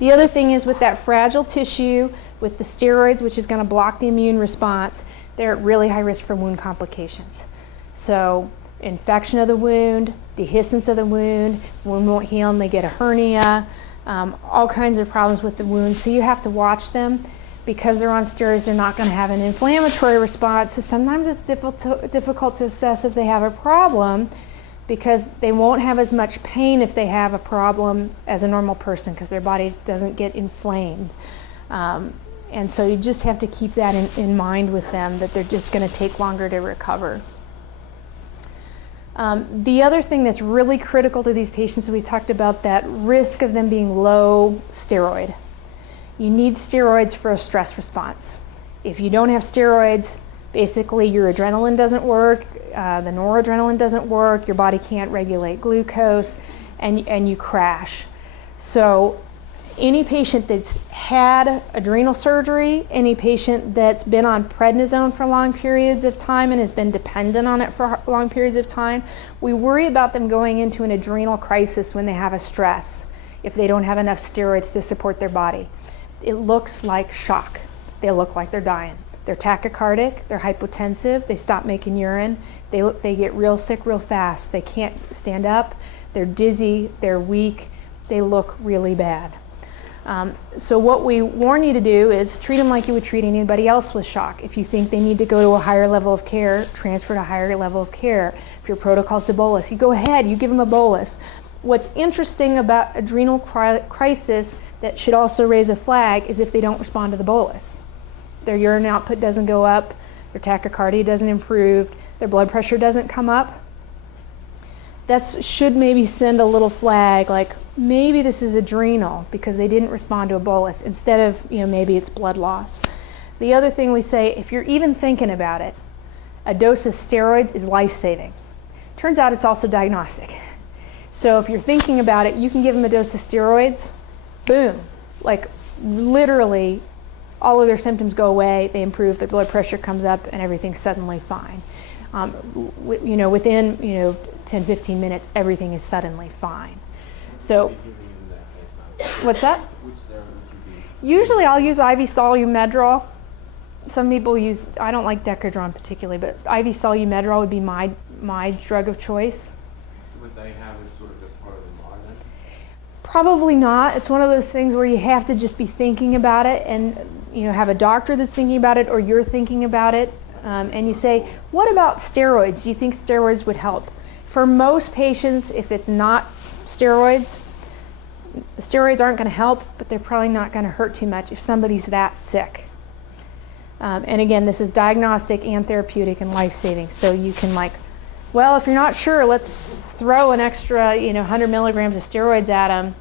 The other thing is with that fragile tissue, with the steroids, which is going to block the immune response, they're at really high risk for wound complications. So infection of the wound, dehiscence of the wound won't heal and they get a hernia, all kinds of problems with the wound. So you have to watch them. Because they're on steroids, they're not going to have an inflammatory response. So sometimes it's difficult to assess if they have a problem, because they won't have as much pain if they have a problem as a normal person, because their body doesn't get inflamed. And so you just have to keep that in mind with them, that they're just going to take longer to recover. The other thing that's really critical to these patients, we talked about that risk of them being low steroid. You need steroids for a stress response. If you don't have steroids, basically your adrenaline doesn't work, the noradrenaline doesn't work, your body can't regulate glucose, and you crash. So any patient that's had adrenal surgery, any patient that's been on prednisone for long periods of time and has been dependent on it for long periods of time, we worry about them going into an adrenal crisis when they have a stress, if they don't have enough steroids to support their body. It looks like shock. They look like they're dying. They're tachycardic, they're hypotensive, they stop making urine, they get real sick real fast. They can't stand up, they're dizzy, they're weak, they look really bad. So what we warn you to do is treat them like you would treat anybody else with shock. If you think they need to go to a higher level of care, transfer to a higher level of care. If your protocol's to bolus, you go ahead, you give them a bolus. What's interesting about adrenal crisis that should also raise a flag is if they don't respond to the bolus. Their urine output doesn't go up, their tachycardia doesn't improve, their blood pressure doesn't come up. That should maybe send a little flag like maybe this is adrenal because they didn't respond to a bolus instead of maybe it's blood loss. The other thing we say, if you're even thinking about it, a dose of steroids is life-saving. Turns out it's also diagnostic. So if you're thinking about it, you can give them a dose of steroids, boom, like literally all of their symptoms go away, they improve, their blood pressure comes up, and everything's suddenly fine. Within 10, 15 minutes, everything is suddenly fine. So, what's that? Which steroid would you be? Usually I'll use IV Solumedrol. Some people use, I don't like Decadron particularly, but IV Solumedrol would be my drug of choice. Would they have it sort of as part of the law then? Probably not. It's one of those things where you have to just be thinking about it and have a doctor that's thinking about it or you're thinking about it. And you say, what about steroids? Do you think steroids would help? For most patients, if it's not steroids, the steroids aren't going to help, but they're probably not going to hurt too much if somebody's that sick. And again, this is diagnostic and therapeutic and life-saving. So you can if you're not sure, let's throw an extra 100 milligrams of steroids at them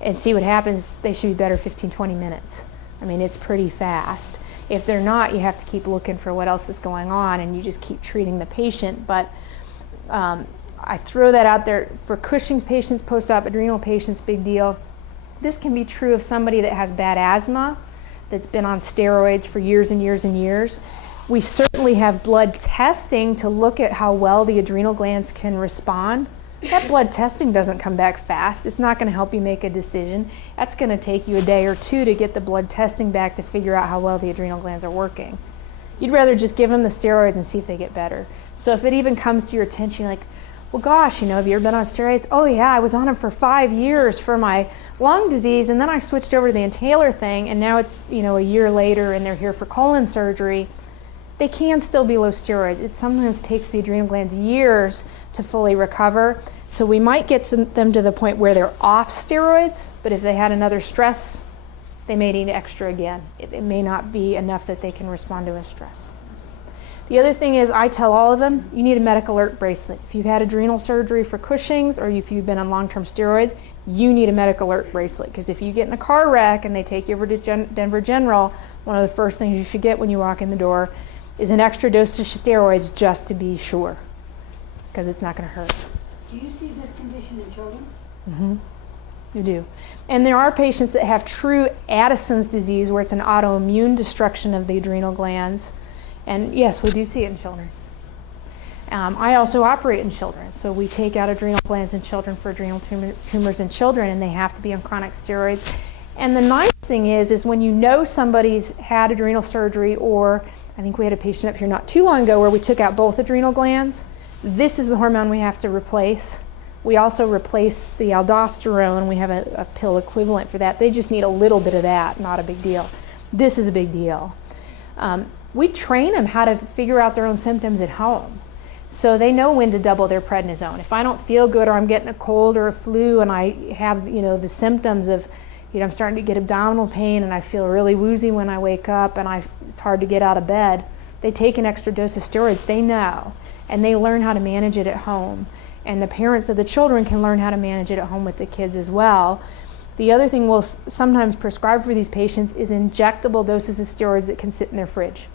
and see what happens. They should be better 15, 20 minutes. I mean, it's pretty fast. If they're not, you have to keep looking for what else is going on and you just keep treating the patient. But I throw that out there for Cushing's patients, post-op adrenal patients, big deal. This can be true of somebody that has bad asthma, that's been on steroids for years and years and years. We certainly have blood testing to look at how well the adrenal glands can respond. That blood testing doesn't come back fast. It's not going to help you make a decision. That's going to take you a day or two to get the blood testing back to figure out how well the adrenal glands are working. You'd rather just give them the steroids and see if they get better. So if it even comes to your attention, you're like, well, gosh, have you ever been on steroids? Oh, yeah, I was on them for 5 years for my lung disease, and then I switched over to the inhaler thing, and now it's, a year later, and they're here for colon surgery. They can still be low steroids. It sometimes takes the adrenal glands years to fully recover. So we might get them to the point where they're off steroids, but if they had another stress, they may need extra again. It may not be enough that they can respond to a stress. The other thing is, I tell all of them, you need a medical alert bracelet. If you've had adrenal surgery for Cushing's or if you've been on long-term steroids, you need a medical alert bracelet. Because if you get in a car wreck and they take you over to Denver General, one of the first things you should get when you walk in the door is an extra dose of steroids just to be sure, because it's not going to hurt. Do you see this condition in children? Mm-hmm. You do. And there are patients that have true Addison's disease where it's an autoimmune destruction of the adrenal glands. And yes, we do see it in children. I also operate in children. So we take out adrenal glands in children for adrenal tumors in children, and they have to be on chronic steroids. And the nice thing is when you know somebody's had adrenal surgery, or I think we had a patient up here not too long ago where we took out both adrenal glands, this is the hormone we have to replace. We also replace the aldosterone. We have a pill equivalent for that. They just need a little bit of that, not a big deal. This is a big deal. We train them how to figure out their own symptoms at home. So they know when to double their prednisone. If I don't feel good, or I'm getting a cold or a flu and I have, the symptoms of, I'm starting to get abdominal pain and I feel really woozy when I wake up and it's hard to get out of bed, they take an extra dose of steroids. They know, and they learn how to manage it at home. And the parents of the children can learn how to manage it at home with the kids as well. The other thing we'll sometimes prescribe for these patients is injectable doses of steroids that can sit in their fridge.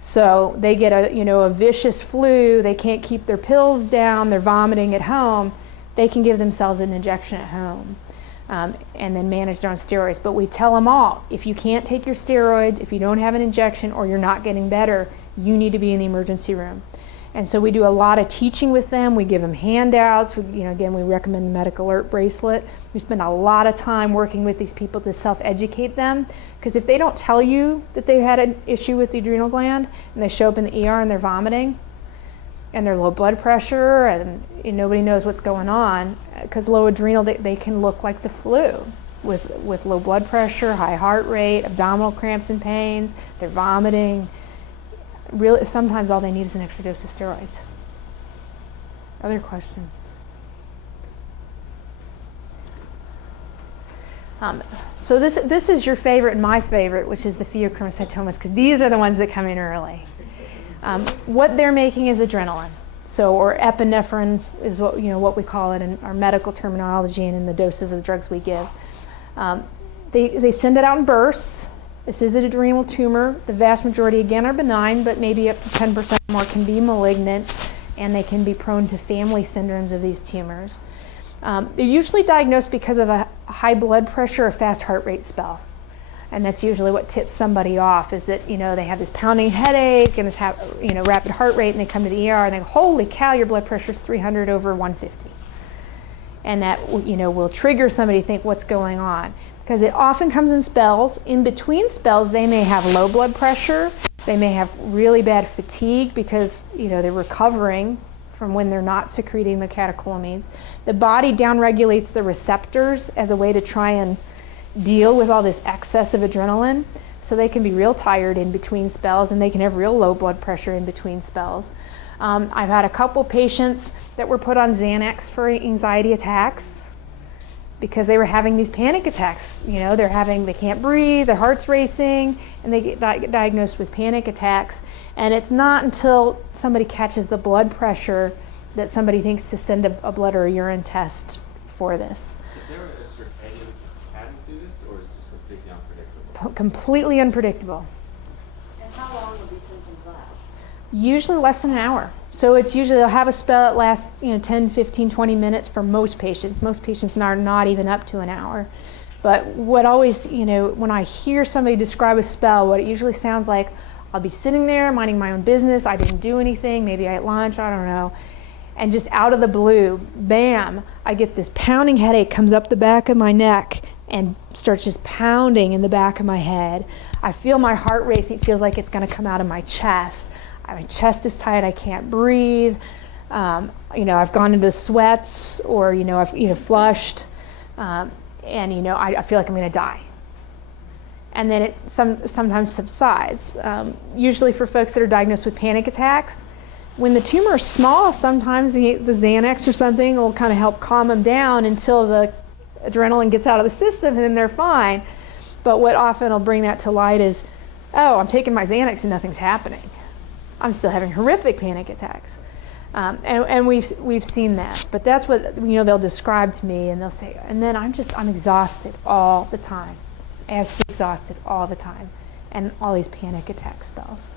So they get a vicious flu, they can't keep their pills down, they're vomiting at home, they can give themselves an injection at home and then manage their own steroids. But we tell them all, if you can't take your steroids, if you don't have an injection or you're not getting better, you need to be in the emergency room. And so we do a lot of teaching with them. We give them handouts. Again, we recommend the medical alert bracelet. We spend a lot of time working with these people to self-educate them, because if they don't tell you that they've had an issue with the adrenal gland and they show up in the ER and they're vomiting and they're low blood pressure and nobody knows what's going on, because low adrenal, they can look like the flu with low blood pressure, high heart rate, abdominal cramps and pains, they're vomiting. Really, sometimes all they need is an extra dose of steroids. Other questions? So this is your favorite and my favorite, which is the pheochromocytomas, because these are the ones that come in early. What they're making is adrenaline, or epinephrine is what we call it in our medical terminology and in the doses of the drugs we give. They send it out in bursts. This is an adrenal tumor. The vast majority, again, are benign, but maybe up to 10% more can be malignant, and they can be prone to family syndromes of these tumors. They're usually diagnosed because of a high blood pressure or fast heart rate spell. And that's usually what tips somebody off, is that, they have this pounding headache and this rapid heart rate, and they come to the ER and they go, holy cow, your blood pressure's 300 over 150. And that, will trigger somebody to think, what's going on? Because it often comes in spells. In between spells, they may have low blood pressure. They may have really bad fatigue because, they're recovering from when they're not secreting the catecholamines. The body downregulates the receptors as a way to try and deal with all this excess of adrenaline. So they can be real tired in between spells, and they can have real low blood pressure in between spells. I've had a couple patients that were put on Xanax for anxiety attacks, because they were having these panic attacks. They can't breathe, their heart's racing, and they get diagnosed with panic attacks. And it's not until somebody catches the blood pressure that somebody thinks to send a blood or a urine test for this. Is there a circadian pattern to this, or is this completely unpredictable? Completely unpredictable. And how long will these symptoms last? Usually less than an hour. So it's usually they'll have a spell that lasts 10, 15, 20 minutes for most patients. Most patients are not even up to an hour. But what always, when I hear somebody describe a spell, what it usually sounds like, I'll be sitting there minding my own business, I didn't do anything, maybe I ate lunch, I don't know, and just out of the blue, bam, I get this pounding headache, comes up the back of my neck and starts just pounding in the back of my head. I feel my heart racing, it feels like it's going to come out of my chest. My chest is tight, I can't breathe. I've gone into sweats, or I've flushed, and I feel like I'm going to die. And then it sometimes subsides. Usually for folks that are diagnosed with panic attacks, when the tumor is small, sometimes the Xanax or something will kind of help calm them down until the adrenaline gets out of the system, and then they're fine. But what often will bring that to light is, oh, I'm taking my Xanax and nothing's happening. I'm still having horrific panic attacks. And we've seen that. But that's what they'll describe to me, and they'll say, and then I'm exhausted all the time. Absolutely exhausted all the time. And all these panic attack spells.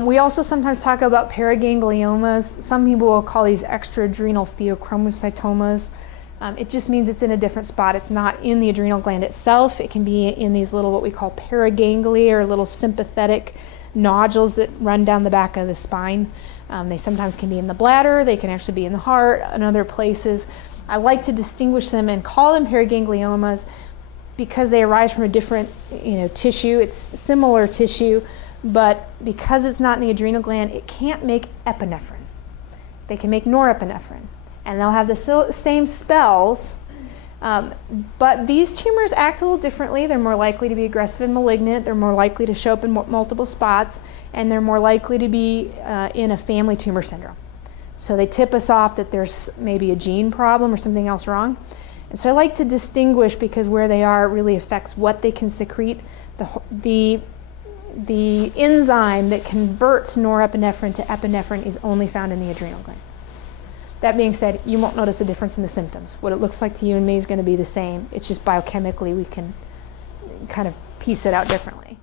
We also sometimes talk about paragangliomas. Some people will call these extraadrenal pheochromocytomas. It just means it's in a different spot. It's not in the adrenal gland itself. It can be in these little, what we call paraganglia, or little sympathetic nodules that run down the back of the spine. They sometimes can be in the bladder. They can actually be in the heart and other places. I like to distinguish them and call them paragangliomas because they arise from a different, tissue. It's similar tissue, but because it's not in the adrenal gland, it can't make epinephrine. They can make norepinephrine, and they'll have the same spells, but these tumors act a little differently. They're more likely to be aggressive and malignant. They're more likely to show up in multiple spots, and they're more likely to be in a family tumor syndrome. So they tip us off that there's maybe a gene problem or something else wrong. And so I like to distinguish because where they are really affects what they can secrete. The enzyme that converts norepinephrine to epinephrine is only found in the adrenal gland. That being said, you won't notice a difference in the symptoms. What it looks like to you and me is going to be the same. It's just biochemically we can kind of piece it out differently.